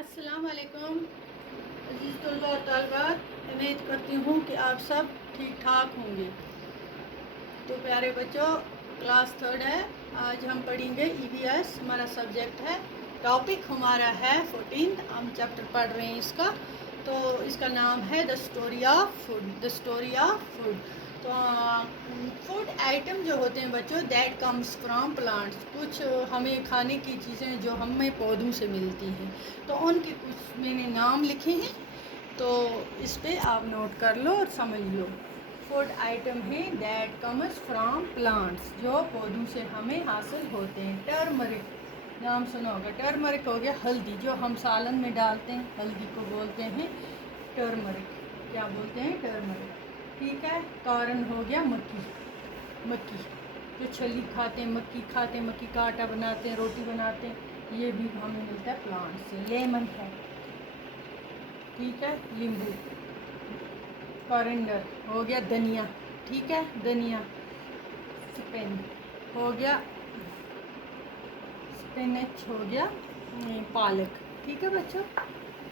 अस्सलाम वालेकुम अज़ीज़ तलबा और तालिबात, उम्मीद करती हूँ कि आप सब ठीक ठाक होंगे। तो प्यारे बच्चों, क्लास थर्ड है। आज हम पढ़ेंगे EVS, हमारा सब्जेक्ट है। टॉपिक हमारा है 14, हम चैप्टर पढ़ रहे हैं इसका। तो इसका नाम है the story of food. The story of food. तो फूड आइटम जो होते हैं बच्चों, दैट कम्स फ्रॉम प्लांट्स। कुछ हमें खाने की चीज़ें जो हमें पौधों से मिलती हैं, तो उनके कुछ मैंने नाम लिखे हैं, तो इस पे आप नोट कर लो और समझ लो। फूड आइटम है दैट कम्स फ्रॉम प्लांट्स, जो पौधों से हमें हासिल होते हैं। टर्मरिक नाम सुना होगा। टर्मरिक हो गया हल्दी, जो हम सालन में डालते हैं, हल्दी को बोलते हैं टर्मरिक। क्या बोलते हैं? टर्मरिक। ठीक है। कारण हो गया मक्की। मक्की जो छली खाते हैं, मक्की खाते हैं, मक्की का आटा बनाते हैं, रोटी बनाते हैं, ये भी हमें मिलता है प्लांट से। लेमन है, ठीक है, नींबू। कॉरिएंडर हो गया धनिया, ठीक है, धनिया। स्पिन हो गया, स्पिनच हो गया, पालक, ठीक है बच्चों।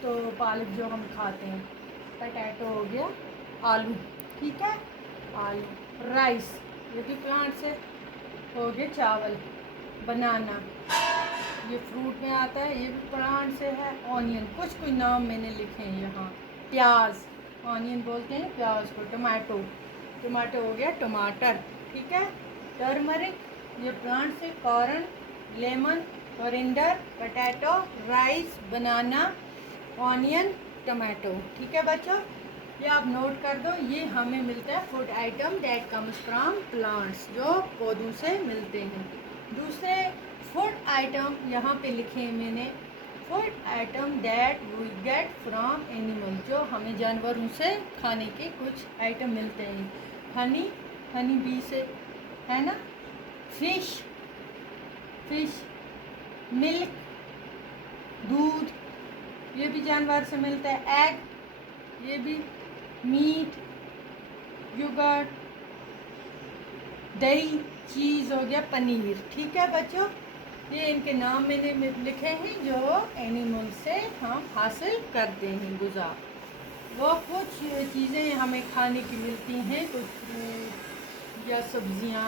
तो पालक जो हम खाते हैं। पटैटो हो गया, आलू, ठीक है, आलू। राइस, ये भी प्लांट से हो गए। चावल। बनाना, ये फ्रूट में आता है, ये भी प्लांट से है। ऑनियन, कुछ नाम मैंने लिखे हैं यहाँ। प्याज, ऑनियन बोलते हैं प्याज को। टमाटो, टमाटो हो गया टमाटर, ठीक है। टर्मरिक, ये प्लांट से। Corn, lemon, coriander, potato, rice, banana, onion, tomato, ठीक है बच्चों। ये आप नोट कर दो। ये हमें मिलता है food item that comes from plants, जो पौधों से मिलते हैं। दूसरे फूड आइटम यहाँ पे लिखे हैं मैंने। Food item that we get from animal, जो हमें जानवरों से खाने के कुछ आइटम मिलते हैं। हनी, हनी बी से, है ना। Fish, fish. मिल्क, दूध, ये भी जानवर से मिलता है। एग, ये भी। मीट, योगर्ट, दही, चीज़ हो गया, पनीर, ठीक है बच्चों। ये इनके नाम मैंने लिखे हैं, जो एनिमल से हम हासिल करते हैं गुज़ा। वो कुछ चीज़ें हमें खाने की मिलती हैं, कुछ फ्रूट या सब्जियां,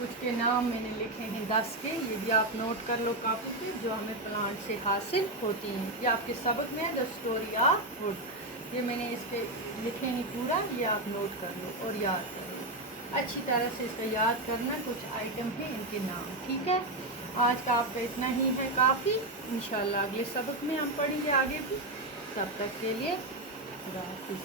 कुछ के नाम मैंने लिखे हैं 10 के। ये भी आप नोट कर लो कापी पे, जो हमें प्लांट से हासिल होती हैं। ये आपके सबक में है द स्टोरी ऑफ फूड। ये मैंने इसके लिखे हैं पूरा, ये आप नोट कर लो और याद कर लो अच्छी तरह से। इसका याद करना, कुछ आइटम हैं, इनके नाम, ठीक है। आज का आपका इतना ही है काफ़ी। इंशाल्लाह अगले सबक में हम पढ़ेंगे आगे भी। तब तक के लिए खुदा हाफिज़।